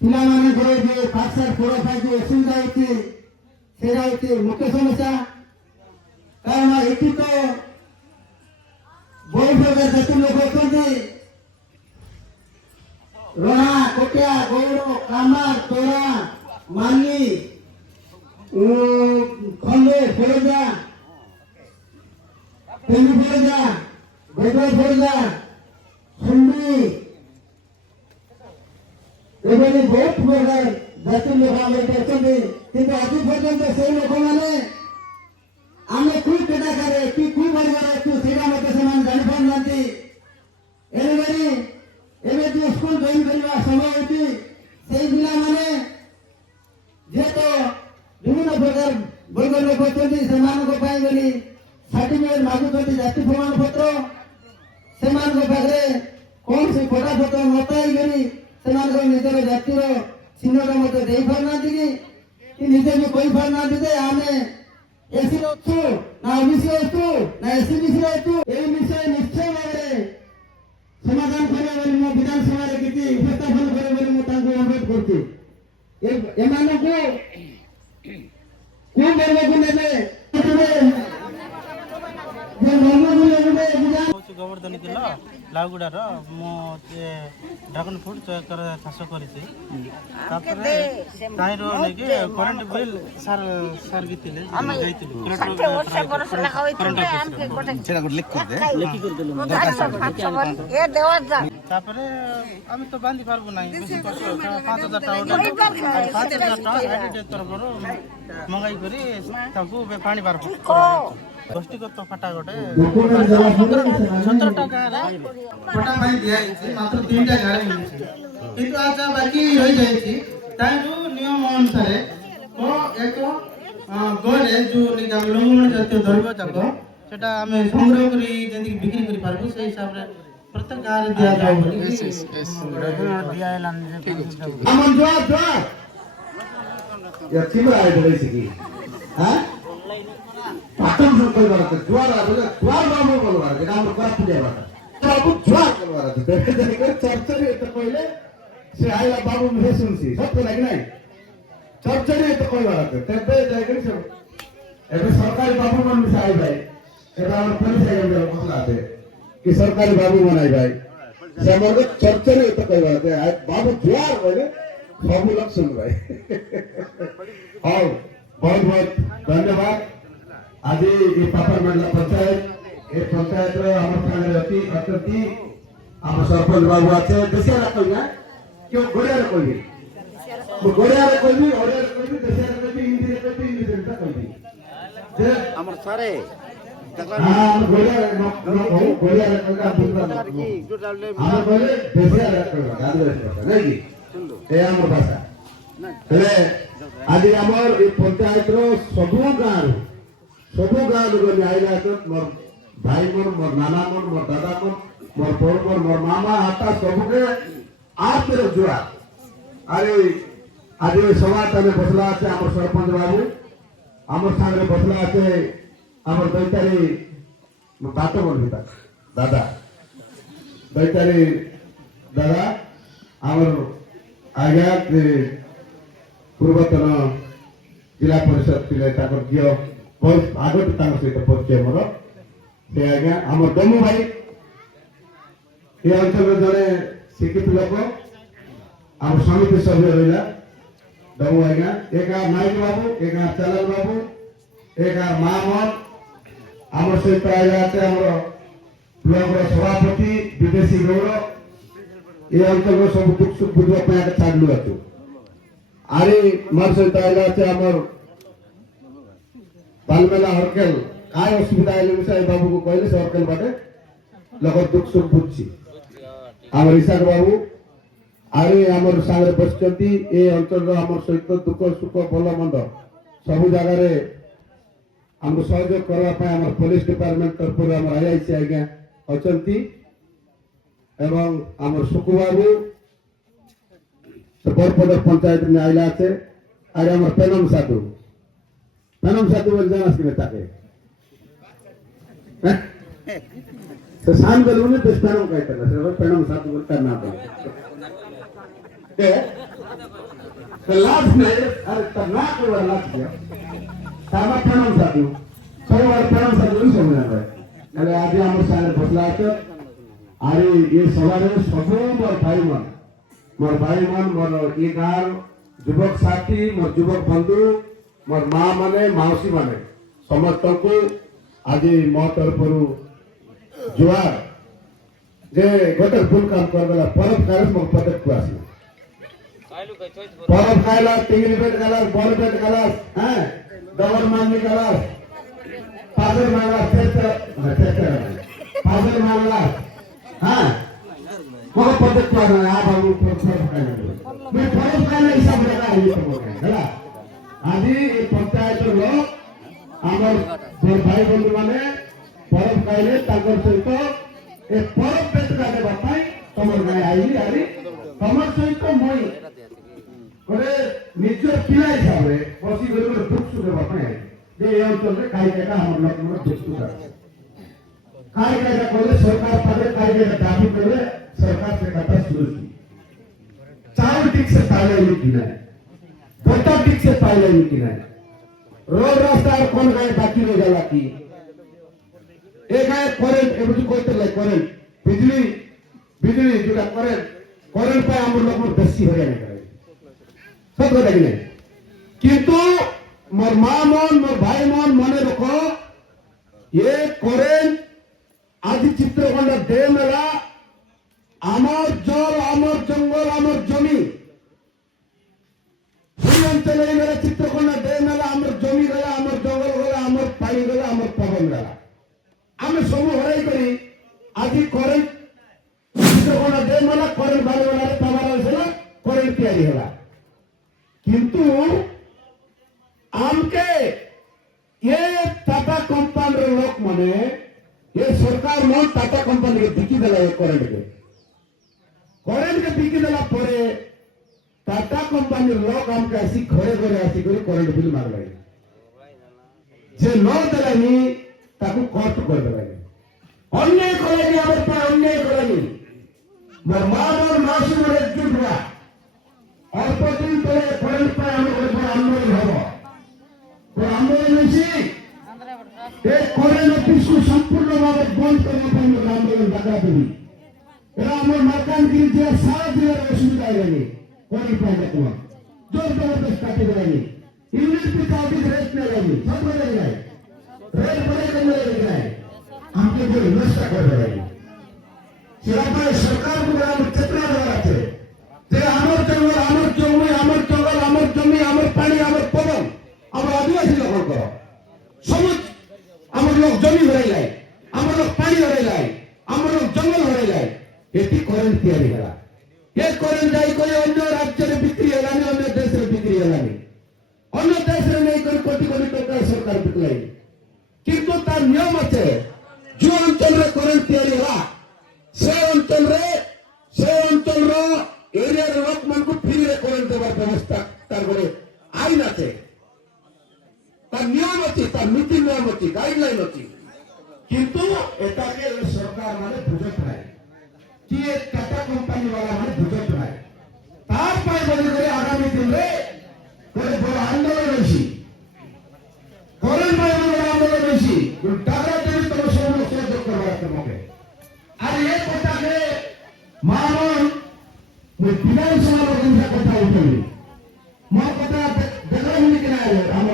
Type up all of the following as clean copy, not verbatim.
ପିଲାମାନଙ୍କର ଯେ ପାଠଶାଠ ପଢ଼ା ପାଇଁ ଯେ ଅସୁବିଧା ହେଉଛି ସେଇଟା ହେଉଛି ମୁଖ୍ୟ ସମସ୍ୟା। କାରଣ ଏଠି ତ ବହୁ ପ୍ରକାର ଜାତି ଲୋକ ଅଛନ୍ତି। ରଣା, କଟିଆ, ଗୌଡ଼, କାମାର, ତୋରା, ମାନି, ଖଣ୍ଡେ, ଫରଜା, ତେଲୁ ଫରଜା, ବେଦ ଫରଜା, ସୁଣ୍ଡି ଏଭଳି ବହୁତ ପ୍ରକାର ଜାତି ଲୋକ ଆମେ ଅଛନ୍ତି। କିନ୍ତୁ ଆଜି ପର୍ଯ୍ୟନ୍ତ ସେଇ ଲୋକମାନେ ଆମେ କୋଉ କେଟାକାରେ କି କୋଉ ପରିବାର ଅଛୁ ସେଇଟା ମଧ୍ୟ ସେମାନେ ଜାଣିପାରୁନାହାନ୍ତି। ଏଭଳି ଏବେ ଯୋଉ ସ୍କୁଲ ଜଏନ୍ କରିବା ସମୟ ହେଉଛି ସେଇ ପିଲାମାନେ ଯେହେତୁ ବିଭିନ୍ନ ପ୍ରକାର ବର୍ଗ ଲୋକ ଅଛନ୍ତି ସେମାନଙ୍କ ପାଇଁ ବୋଲି ସାର୍ଟିଫିକେଟ ମାଗୁଛନ୍ତି, ଜାତି ପ୍ରମାଣ ପତ୍ର। ସେମାନଙ୍କ ପାଖରେ କୌଣସି କଟା ପତ୍ର ନଥାଇକରି ସେମାନଙ୍କ ନିଜର ଜାତିର ଚିହ୍ନଟ ମଧ୍ୟ ଦେଇପାରୁନାହାନ୍ତି କି ନିଜେ ବି କହିପାରୁନାହାନ୍ତି ଯେ ଆମେ ଏସିରେ ଅଛୁ ନା ଓବିସି ଅଛୁ ନା ଏସିବିସି ଅଛୁ। ଏହି ବିଷୟ ନିଶ୍ଚୟ ଭାବରେ ସମାଧାନ କରିବା ବୋଲି ମୁଁ ବିଧାନସଭାରେ କିଛି ଉପସ୍ଥାପନ କରେ ବୋଲି ମୁଁ ତାଙ୍କୁ ଅନୁରୋଧ କରୁଛି। ଏମାନଙ୍କୁ କୋଉ ବର୍ଗକୁ ନେବେ ଗୋବର୍ଦ୍ଧନ କିଲୋ ଲାଉଗୁଡ଼ାର ମୁଁ ଡ୍ରାଗନ ଫ୍ରୁଟ୍ ଚାଷ କରିଛି। ତାପରେ ତାହିଁରୁ ନେଇକି କରେଣ୍ଟ ବିଲ୍ ସାର୍ ବି ଥିଲେ ଯାଇଥିଲୁ। ତାପରେ ଆମେ ତ ବାନ୍ଧି ପାରିବୁ ନାହିଁ, ବେଶୀ କଷ୍ଟ 5,000 ଟଙ୍କା ତରଫରୁ ମଗାଇ କରି ତାଙ୍କୁ ପାଣି ବାର ଗୋଷ୍ଠୀଗତ ଫାଟା ଗୋଟେ 17ଟା ଗାଁରେ ଫାଟା ପାଇଁ ଦିଆଯାଇଛି, ମାତ୍ର 3ଟା ଗାଁରେ ମିଳିଛି। କିନ୍ତୁ ଆଚ୍ଛା ବାକି ରହିଯାଇଛି ତାଠୁ ନିୟମ ଅନୁସାରେ ଏକ ଗରେ ଯୋଉ ଲଙ୍ଘନ ଜାତୀୟ ଦ୍ରବ୍ୟ ଯାକ ସେଟା ଆମେ ସଂଗ୍ରହ କରି ଯେମିତି ବିକ୍ରି କରିପାରିବୁ ସେଇ ହିସାବରେ ପ୍ରତ୍ୟେକ ଗାଁରେ ଦିଆଯାଉ ବୋଲି ପାଠନ କହିବାର ଅଛି। ଜୁଆର ଜୁଆର ବାବୁ ବୋଲବାର ଯେଟା ଆମର କୋରାପୁଟ ଯାବାର ବାବୁ ଜୁଆର ବୋଲବାର ଅଛି। ଚର୍ଚ୍ଚରେ ଏତେ କହିଲେ ସେ ଆଇଲା ବାବୁ ମୁହେ ଶୁଣୁଛି ସତ ଲାଗି ନାହିଁ। ଚର୍ଚ୍ଚରେ ଏତେ କହିବାର ଅଛି ତେବେ ଯାଇକରି ସବୁ ଏବେ ସରକାରୀ ବାବୁ ମାନେ ମିଶା ଆଇବାଇ ଏବେ ଆମର ପୋଲିସ ଆଇଗଲେ ମସଲା ଅଛି କି ସରକାରୀ ବାବୁ ମାନେ ଆଇବାଇ ସେ ଆମର ଚର୍ଚ୍ଚରେ ଏତେ କହିବାର ଅଛି। ବାବୁ ଜୁଆର କହିଲେ ସବୁ ଲୋକ ଶୁଣବାଇ। ହଉ ବହୁତ ବହୁତ ଧନ୍ୟବାଦ। आज ये पापड़मंडला पंचायत ए पंचायत रे हमर संगे अति हम सरपंच बाबू आछे देसिया रा कहना क्यों गोड़िया रे कहबी गोड़िया रे कहबी ओड़िया रे कहबी देसिया रे कहबी हिंदी रे कहबी इंग्लिश रे कहबी जे हमर सारे हां गोड़िया रे न गोड़िया रे कहना बुझबा हम कहले देसिया रे कहबा गादरे नहीं की ए हमर भाषा हेले आज हमर ए पंचायत रो सबु गाँव लोग आइला मोर भाई मोर नाना मोर दादा मोर बड़ मोर मामा आता सबके आप जुआ। अरे आज सभा तले बसला আছে আমার सरपंच बाबू আমার सामने बसला আছে আমার दैतारी बात बोलता दादा दैतारी दादा আমার आज्ञा पूर्वतन जिला परिषद पिले झील बहुत आगत सहित परिचय मोर से आज्ञा आम दमू भाई ये अंचल जड़े शिक्षित लोक आम समिति सभ्य रहा दमू आज्ञा एक नायक बाबू एक चालाल बाबू एक महामन आम सहित आज्ञा ब्लॉक सभापति विदेशी गौड़ ये अंचल सब दुख सुख बुझा छाड़लु अच्छु आरे मोर सहित आज्ञा बालमेला हरकेल काय असुविधा आइले विषय बाबू को कहले सरकार बाटे लोक दुख सुख बुझी आम ईशान बाबू आरे आमर सागर बसचंती ए अंचल आमर सहित दुख सुख भल मंद सब जगह हमको सहयोग करबा पय हमर पुलिस डिपार्टमेंट तरफ हमर आईआईसी आज्ञा अचंती एवं हमर सुकु बाबू बरपद पंचायत में आइला আছে আরে আমার পেনম সাধু বলে জানাস কিনা তাকে तो शाम को लोगों ने तो पेनम कहते हैं सर पेनम साधु बोलता ना तो लास्ट में अरे करना कोई वाला लास्ट किया सामा पेनम साधु कोई वाला पेनम साधु नहीं समझना है अरे आज हम सारे बसला है अरे ये सवाल है सब मोर भाई मन मोर ये गाँव युवक साथी मोर युवक बंधु मोर माँ माने माउसी माने समस्त को आज मो तरफ जुआर जे गोटे भूल काम करदेला परब खाए मो पदक को आसी परब खाइला टिंगरी बेट गलास बड़ बेट गलास हैं डबल माननी गलास पागल मांगला पागल मांगला हाँ मो पदक को आना आ बाबू परब खाइला मैं परब खाइला हिसाब लगा ये तो बोला आज ये पंचायत लोग आमर भाई बंधु माने परब खाइले ताकर सहित ए परब पेट का देबा पाई तमर गाय आइली आरी तमर सहित moi गोटे निजर पिला हिसाब रे बसी गरे गोटे दुख सुख देबा पाई जे ए अंचल रे काई केटा हमर लोक मन दुख सुख काई केटा कोले सरकार पाले काई केटा दाबी करे सरकार से कथा सुरुची चावल ठीक से पाले की नहीं बोटा ठीक से पाले की नहीं रोड रास्ता कौन गाय बाकी रह जाला की एक है करेंट एवं कोई तो लाइक करेंट बिजली जो का करेंट पे हम लोग में दस्ती हो जाने का सब बता नहीं किंतु मोर माँ मन मोर भाई मन मने रखो ये करेंट आदि चित्रकोंडा दे मेला आमर जल आमर जंगल आमर जमी সেই অঞ্চলে মেলা চিত্রকোনা দে মেলা আমার জমি গলা আমার জঙ্গল গলা আমার পানি গলা আমার পবন গলা আমি সবু হরাই করি আজি করেন্ট চিত্রকোনা দে মেলা করেন্ট ভালো গলা পাওয়ার হয়েছিল করেন্ট তৈরি হলা কিন্তু আমকে ये टाटा कंपनी लोक माने ये सरकार मन टाटा कंपनी के बिकी देला ये करेंट के बिकी देला परे टाटा कंपनी लोग हमके ऐसी घरे घरे ऐसी कोई करेंट बिल मार लागे जे न देलानी ताकू कोर्ट कर देलानी अन्याय करानी हमर पर अन्याय करानी मोर मां और मासी मोर एकजुट हुआ अल्प दिन परे करेंट पर हमर पर आंदोलन हबो तो आंदोलन होइछि ए करेंट ऑफिस को संपूर्ण भावे बंद करना पड़े आंदोलन डाका देबी एरा हमर मालकानगिरी जे सारा जिल्लार असुविधा आइलानी कोई फायदा हुआ जोर जबरदस्त काटे गए इंग्लिश की काफी रेस्ट में लगी सब बदल गए रेट बड़े करने लग गए हमके जो नष्ट कर रहे हैं सिर्फ सरकार को हम कितना दवा थे ते हमर जंगल हमर जमी हमर जंगल हमर जमी हमर पानी हमर पवन हमर आदिवासी लोग को समझ हमर लोग जमी हो रही है हमर लोग पानी हो रही है हमर लोग जंगल हो रही है एटी करेंट तैयारी है ये करेंट जाई कोई अन्य राज्य रे बिक्री हेलानी अन्य देश रे बिक्री हेलानी अन्य देश रे नहीं कोई कोटी कोटी टका सरकार बिकलाई किंतु तार नियम আছে जो अंचल रे करेंट तैयारी होला से अंचल रो एरिया रे लोक मन को फ्री रे करेंट देबार व्यवस्था तार गरे आईन আছে तार नियम আছে तार नीति नियम আছে गाइडलाइन আছে किंतु एटाके सरकार माने बुझत নাই कि ये टाटा कंपनी वाला माने बुझत নাই तार पाए बदल करे आगामी दिन रे कोई बड़ा आंदोलन होइछि करेंट पाए बड़ा आंदोलन होइछि टाटा देवी तो सब लोग सहयोग करबा तमके अरे ये कोटा के मामन मैं विधानसभा लोकसभा कथा उठली मो कथा देखला हिनी के आले हम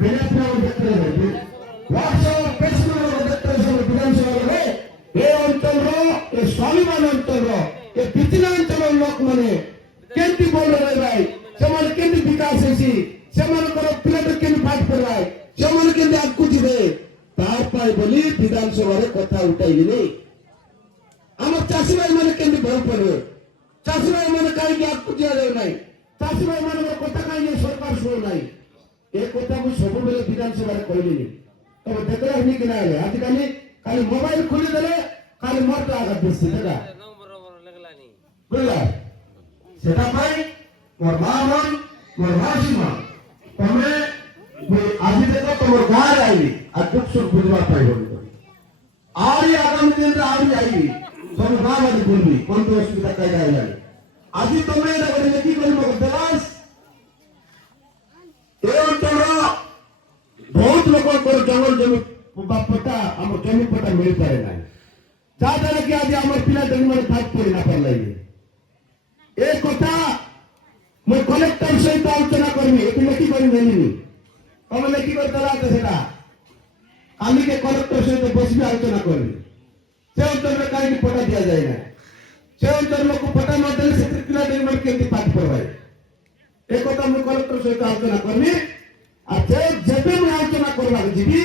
बेनेपुर देखले रे व्हाट्सएप फेसबुक रो देखले सब विधानसभा रे ए अंचल रो ए स्वाभिमान अंचल रो ए बिचना अंचल लोक माने केंती बोल रहे भाई सेमान केंती विकास हेसी सेमान को प्लेट केंती फाट पर भाई सेमान केंती आगु जिबे तार बोली विधानसभा कथा उठाइली आम चाषी भाई मैंने केमती भर पड़े चाषी भाई मैंने कहीं आगे दिया जाए ना चाषी भाई मान कथा कहीं सरकार शुणुना ए कथा मुझे सब बेले विधानसभा कहली तब देखले कि ना आजिकल खाली मोबाइल खोलीदे खाली मोर आघात दिखती बुझल सेटा मोर माँ मन मोर मासी मन तमें आज देख तुम गाँव आई आ दुख सुख बुझवा पाइब आहरी आगामी दिन में आहरी आई सब गाँव वाले बोलबी कौन तो असुविधा कहीं आई आज तुम्हें कि देवास ए अंचल बहुत लोक जंगल जमी पट्टा आम जमी पट्टा मिल पारे ना जहाद्वारा कि आज आम पिला मैंने फाट पड़ी ना पारे ए कथा मैं कलेक्टर सहित आलोचना करमी ये लेखिक नेली तुम लेखिक दला काली के कलेक्टर सहित बस भी आलोचना करमी से अंचल में कहीं पट्टा दि जाए ना से अंचल लोक पट्टा न देले से पिला केमती पाठ पढ़वाए एक कथा मुझे कलेक्टर सहित आलोचना करमी जब मुझे आलोचना करवा जी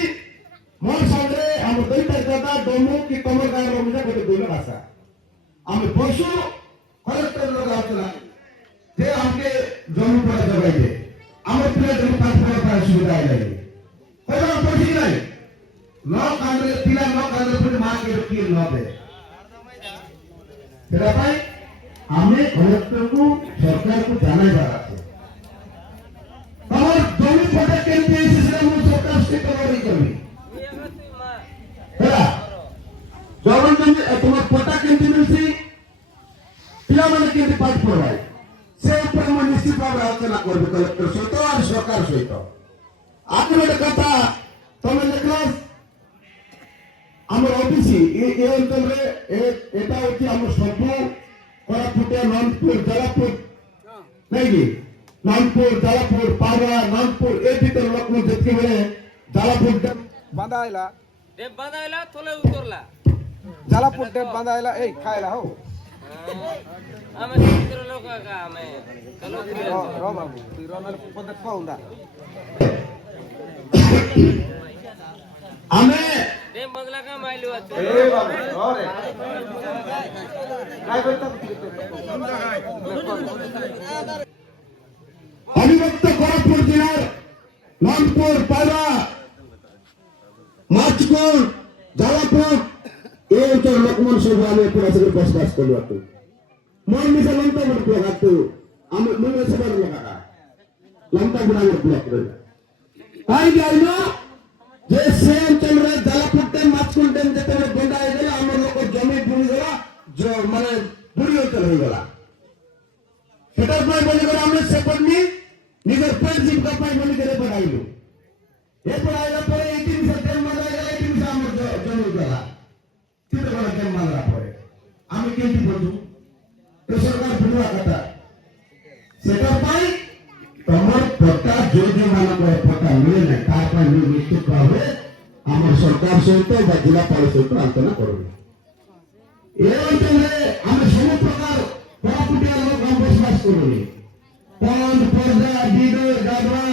मोर सामने आम दुईटा दादा डमू कि तुम गाँव मुझे गोटे दुईटा भाषा आम बसु कलेक्टर लोग आलोचना जे हमके जमी पड़ा जगाई दे आम पिला जमी पाठ पढ़ा सुविधा आई कहना पड़ी नहीं न कांग्रे पिला न कांग्रे माँ के वकील न दे हमें कलेक्टर को सरकार को जाना जा रहा है तमर जमी पट्टा केमती सरकार से कवर करबी जवन जमी तुम पट्टा केमती मिलसी पिला माने केमती पाठ पढ़वाए से ऊपर मैं निश्चित भाव आलोचना करबी कलेक्टर सहित और सरकार सहित आज गोटे कथा तुम देखल आम ओबीसी ए अंचल एटा होची आम सब कोरापुटिया नंदपुर जलापुर नहीं कि नानपुर जलापुर पावा नानपुर ए भीतर लोक जितके बेले जलापुर बांधायला डेप बांधायला थोले उतरला जलापुर डेप बांधायला ए खायला हो आमे चित्र लोक का आमे चलो रो बाबू तू रोनर पदक पाउंदा हमें डेप बंगला का माइलू আছে ए बाबू रो रे काय करता अविभक्त कोरापुर जिलार नानपुर पायरा माचकोण जलापुर ए अंचल लोकमन सब आमे पूरा सगळे बसवास करलो मन मिसा लंता मन ब्लॉक आतो आमे मन सबर लगा लंता गुना ब्लॉक रे काय जाइनो जे से अंचल रे जलापुर टे माचकोण टे जते बंदा आइ गेला हम लोक जमी बुणी गला जो माने बुड़ी अंचल हो गला सेटा पर बोली गला हमने सेपडनी निगर पेट जीव का पाई बोली करे पढ़ाइलो ए पढ़ाइला परे 18 से टेम मारा गला 18 से हम जमी गला चित्र बड़ा टेम मारा परे आमे केंती बोलू तो सरकार बुझवा कथा सेटा पाई तमर पट्टा जो मान को पट्टा मिले ना तार पर निश्चित भाव आम सरकार सहित जिलापाल सहित आलोचना करूँ ए अंचल आम सब प्रकार कोरापुटिया लोक हम बसवास करूँ पंद पर्दा बीडो गाडवा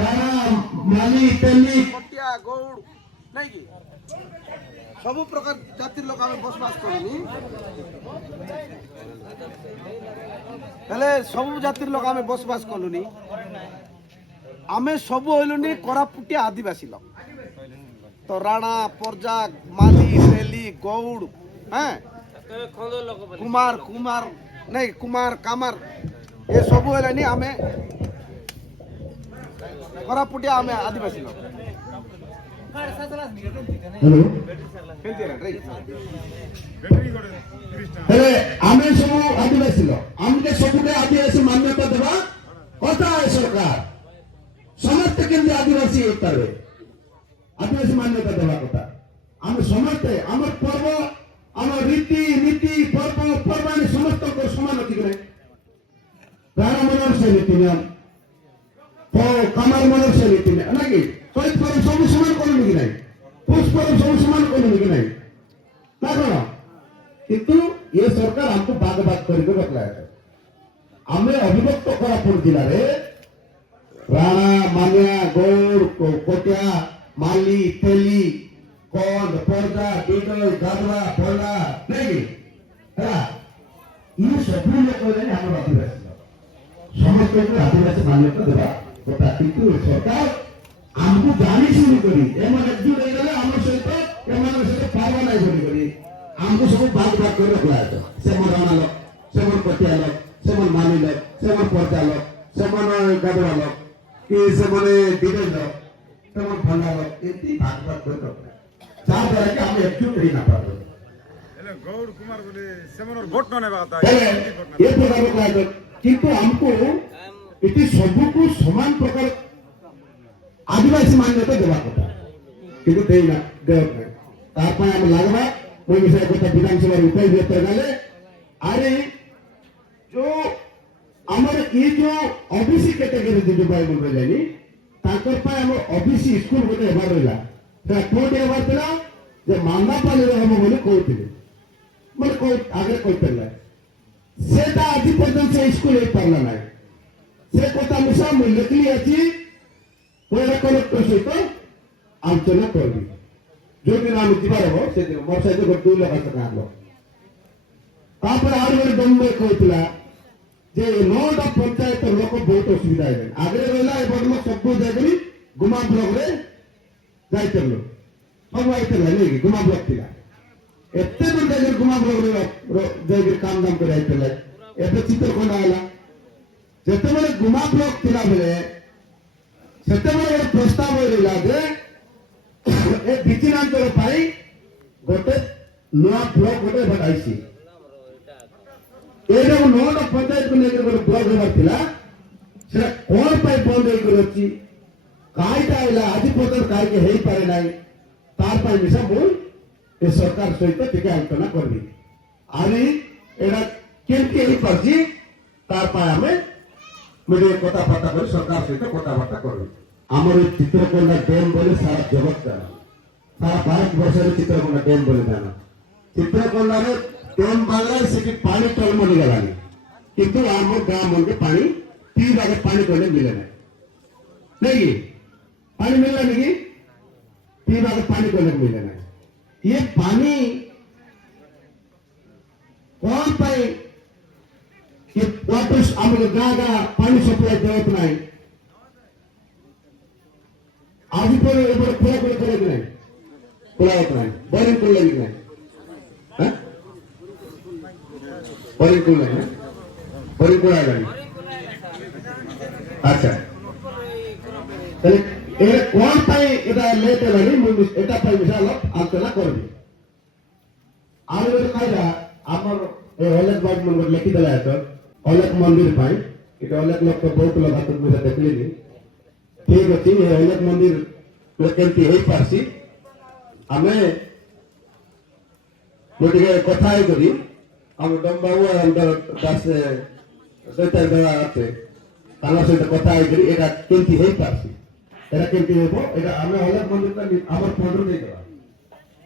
राणा माली तेली पटिया गौड़ नहीं कि सब प्रकार जातिर लोक आमे बसवास करनी हेले सब जातिर लोक आमे बसवास कलुनी आमे सब होइलुनी कोरापुटिया आदिवासी लोक तो राणा पर्जा माली तेली गौड़ हैं खंदो लोक बोले कुमार कुमार नहीं कुमार कामार ये सब होइलानी आमे कोरापुटिया आमे आदिवासी लोक हेलो केंती रे हेले आमे सब आदिवासी लोक आमके सबके आदिवासी मान्यता देवा कथा है सरकार समस्त केंद्र आदिवासी एक करवे आदिवासी मान्यता देवा कथा आम समस्त आम पर्व आम रीति नीति पर्व पर्वाणी समस्त को समान अच्छी करे प्राण मनर से नीति नियम तो कमर मनर से नीति नियम ना कि चैत पर्व सब समान करूँ कि नहीं पुष पर्व सब समान करूँ कि नहीं ना कौन किंतु ये सरकार हमको भाग भाग करके बतलाया आमे अविभक्त कोरापुर जिले में राणा मानिया गौड़ कोटिया माली तेली କନ୍ଦ ପର୍ଦା ଡିଡୋ ଗାଧୁଆ ପର୍ଦା ନାଇଁ କି ହେଲା ଇଏ ସବୁ ଲୋକ ହେଲେ ଆମର ଆଦିବାସୀ ଲୋକ ସମସ୍ତଙ୍କୁ ଆଦିବାସୀ ମାନ୍ୟତା ଦେବା କଥା କିନ୍ତୁ ସରକାର ଆମକୁ ଜାଣି ଶୁଣି କରି ଏମାନେ ଏକଜୁଟ ହେଇଗଲେ ଆମ ସହିତ ଏମାନଙ୍କ ସହିତ ପାଇବା ନାହିଁ ବୋଲିକରି ଆମକୁ ସବୁ ଭାଗ ଭାଗ କରି ରଖିଲା ସେ ମୋର ରାଣା ଲୋକ ସେ ମୋର ପଟିଆ ଲୋକ ସେ ମୋର ମାନି ଲୋକ ସେ ମୋର ପର୍ଦା ଲୋକ ସେମାନେ ଗାଧୁଆ ଲୋକ କି ସେମାନେ ଡିଡୋ ଲୋକ ସେ ମୋର ଭଣ୍ଡା ଲୋକ ଏମିତି ଭାଗ ଭାଗ କରି ରଖିଲା ଯାହାଦ୍ୱାରା କି ଆମେ ଏକଜୁଟ ହେଇ ନା ପାରୁ ଗୌଡ଼ କୁମାର ବୋଲି ସେମାନଙ୍କର ଭୋଟ ନ ନେବା କଥା ଏ ପ୍ରକାର କୁହାଯାଏ କିନ୍ତୁ ଆମକୁ ଏଠି ସବୁକୁ ସମାନ ପ୍ରକାର ଆଦିବାସୀ ମାନ୍ୟତା ଦେବା କଥା କିନ୍ତୁ ଦେଇନା ଦେବା ପାଇଁ ତା ପାଇଁ ଆମେ ଲାଗବା ମୁଁ ବିଷୟ କଥା ବିଧାନସଭାରେ ଉଠାଇ ଦିଏ ଗଲେ ଆରେ ଯୋଉ ଆମର ଏ ଯୋଉ ଓବିସି କ୍ୟାଟେଗୋରୀ ଯୋଉ ଭାଇ ମଣ୍ଡଳ ଯାଇନି ତାଙ୍କର ପାଇଁ ଆମର ଓବିସି ସ୍କୁଲ ଗୋଟେ ହେବାର ରହିଲା ସେଟା କୋଉଠି ହେବାର ଥିଲା ଯେ ମାନ୍ଦାପାଲିରେ ହବ ବୋଲି କହୁଥିଲେ ମାନେ ଆଗରେ କହିପାରିଲା ସେଟା ଆଜି ପର୍ଯ୍ୟନ୍ତ ସେ ସ୍କୁଲ ହେଇପାରିଲା ନାହିଁ ସେ କଥା ମିଶା ମୁଁ ଲେଖିଲି ଅଛି ପଇସା କଲେକ୍ଟର ସହିତ ଆଲୋଚନା କରିବି ଯୋଉଦିନ ଆମେ ଯିବାର ହବ ସେଦିନ ମୋର ସହିତ ଗୋଟେ 2 ଲକ୍ଷ ଟଙ୍କା ଆଣିବ ତାପରେ ଆଉ ଗୋଟେ ଦମ୍ବେ କହିଥିଲା ଯେ 9ଟା ପଞ୍ଚାୟତ ଲୋକ ବହୁତ ଅସୁବିଧା ହେବେ ଆଗରେ ରହିଲା ଏ ବର୍ତ୍ତମାନ ସବୁ ଯାଇକରି ଗୁମା ବ୍ଲକରେ ଯାଇପାରିଲୁ ସବୁ ଆଇଥିଲା ନାଇଁ ଗୁମା ବ୍ଲକ ଥିଲା ଏତେ ଦୂର ଯାଇକରି ଗୁମା ବ୍ଲକରେ ଯାଇକରି କାମ ଦାମ କରି ଆଇଥିଲେ ଏବେ ଚିତ୍ରକୋଣ୍ଡା ହେଲା ଯେତେବେଳେ ଗୁମା ବ୍ଲକ ଥିଲା ବେଳେ ସେତେବେଳେ ଗୋଟେ ପ୍ରସ୍ତାବ ରହିଲା ଯେ ଏ ବିଚିନାଞ୍ଚଳ ପାଇଁ ଗୋଟେ ନୂଆ ବ୍ଲକ ଗୋଟେ ବଟାଇଛି ଏଇଟା 9ଟା ପଞ୍ଚାୟତକୁ ନେଇକି ଗୋଟେ ବ୍ଲକ ହେବାର ଥିଲା ସେଟା କଣ ପାଇଁ ବନ୍ଦ ହେଇକରି ଅଛି କାହିଁଟା ହେଲା ଆଜି ପର୍ଯ୍ୟନ୍ତ କାହିଁକି ହେଇପାରେ ନାହିଁ ତାର ପାଇଁ ମିଶା ମୁଁ ଏ ସରକାର ସହିତ ଟିକେ ଆଲୋଚନା କରିବି ଆଜି ଏଇଟା କେମିତି ହେଇପାରୁଛି ତାର ପାଇଁ ଆମେ ମିଡ଼ିଆ କଥାବାର୍ତ୍ତା କରି ସରକାର ସହିତ କଥାବାର୍ତ୍ତା କରିବି ଆମର ଏ ଚିତ୍ରକୋଣ୍ଡା ଡ୍ୟାମ୍ ବୋଲି ସାରା ଜଗତ ଜାଣ ସାରା ଭାରତ ବର୍ଷରେ ଚିତ୍ରକୋଣ୍ଡା ଡ୍ୟାମ୍ ବୋଲି ଜାଣ ଚିତ୍ରକୋଣ୍ଡାରେ ଡ୍ୟାମ୍ ବାଙ୍ଗଲାରେ ସେଠି ପାଣି ଟଲମଲି ଗଲାନି କିନ୍ତୁ ଆମ ଗାଁ ମନରେ ପାଣି ପିଇବାକୁ ପାଣି କହିଲେ ମିଳେ ନାହିଁ ନାଇଁ କି ପାଣି ମିଳିଲାନି କି ପିଇବାକୁ ପାଣି କହିଲେ ମିଳେ ନାହିଁ ये पानी कौन पाए ये वाटर आम गाँ पानी सप्लाई जरूरत नहीं आज पर खोला खोला करे कि नहीं खोला होता है बोरिंग खोल लगी नहीं बोरिंग खोल लगी बोरिंग खोला लगी अच्छा चलिए कौन पाई এটা লেট হলানি এটা পাই বিশাল আলোচনা করবি আর ଗୋଟେ কাজা আমার এই অলেক বাদ মন্দির লেখি দেলা আছে অলেক মন্দির পাই এটা অলেক লোক তো বহুত লোক হাত মুঠে দেখলিনি ঠিক আছে এই অলেক মন্দির কেমতি হই পারছি আমি মোটিকে কথা হই করি আমি ডমবাবু আর আমার দাস সৈতার দেওয়া আছে তার সাথে কথা হই করি এটা কেমতি হই পারছি এটা কেমতি হবো এটা আমি অলেক মন্দিরটা আমার ফটো দিয়ে দেওয়া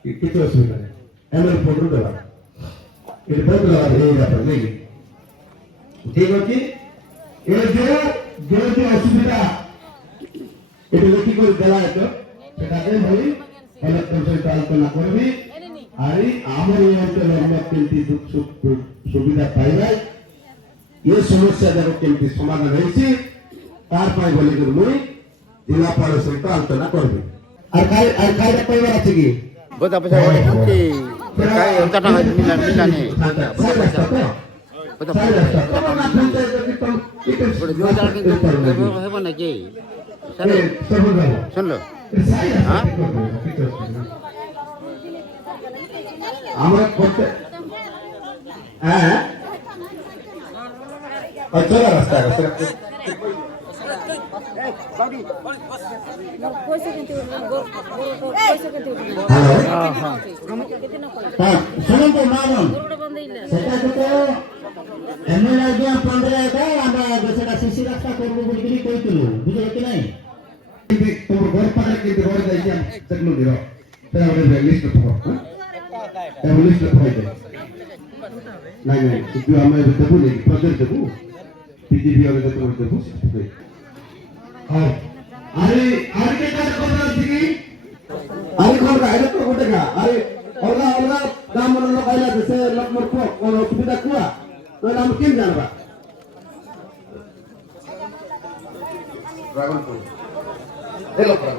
কিছু অসুবিধা নেই এমএল ফটো দেওয়া এটা বহুত লাগা এই ব্যাপার নেই ঠিক আছে এর যে অসুবিধা এটা কি করে দেওয়া আছে সেটাকে বলি অলেক সহিত আলোচনা করবি আর আমার এই অঞ্চলের আমরা কেমতি দুঃখ সুখ সুবিধা পাইবাই এই সমস্যা যারা কেমতি সমাধান হয়েছে তার পাই বলি মুই जिलापाल सहित आलोचना करबे আর কাইটা কইবার আছে কি গোটা পয়সা কি কাই ওটা মিলানে গোটা পয়সা হবে নাকি শুনলো হ্যাঁ আমরা করতে হ্যাঁ अच्छा रास्ता है ଶୁଣନ୍ତୁ ମାମୁନ ସେଟା ତ ଏମଏଲ ଆଜ୍ଞା ପଣ୍ଡରେ ଆମେ ସେଟା ସିସି ରାସ୍ତା କରିବୁ ବୋଲିକି କହିଥିଲୁ ବୁଝିଲ କି ନାହିଁ ତମ ଘର ପାଖରେ କେମିତି ରୋଡ ଯାଇଛି ଦେଖିଲୁ ଦିଅ ସେଟା ଗୋଟେ ଲିଷ୍ଟ ଥିବ ଲିଷ୍ଟ ଥାଇଦେ ନାଇଁ ନାଇଁ କିନ୍ତୁ ଆମେ ଏବେ ଦେବୁ ନାଇଁ ପ୍ରୋଜେକ୍ଟ ଦେବୁ ପିଜିବି ଆମେ ଦେବୁ ହଁ ଆରେ ଆରେ କେ କାଟ କଥା ଅଛି କି আরে কোন গাইলে তো গোটে গা আরে অলগা অলগা গাম মন লোক আইলা দেশে লোক মোর কোন অসুবিধা কুয়া তাহলে আমি কেন জানবা ড্রাগন ফ্রুট এলো প্রাণ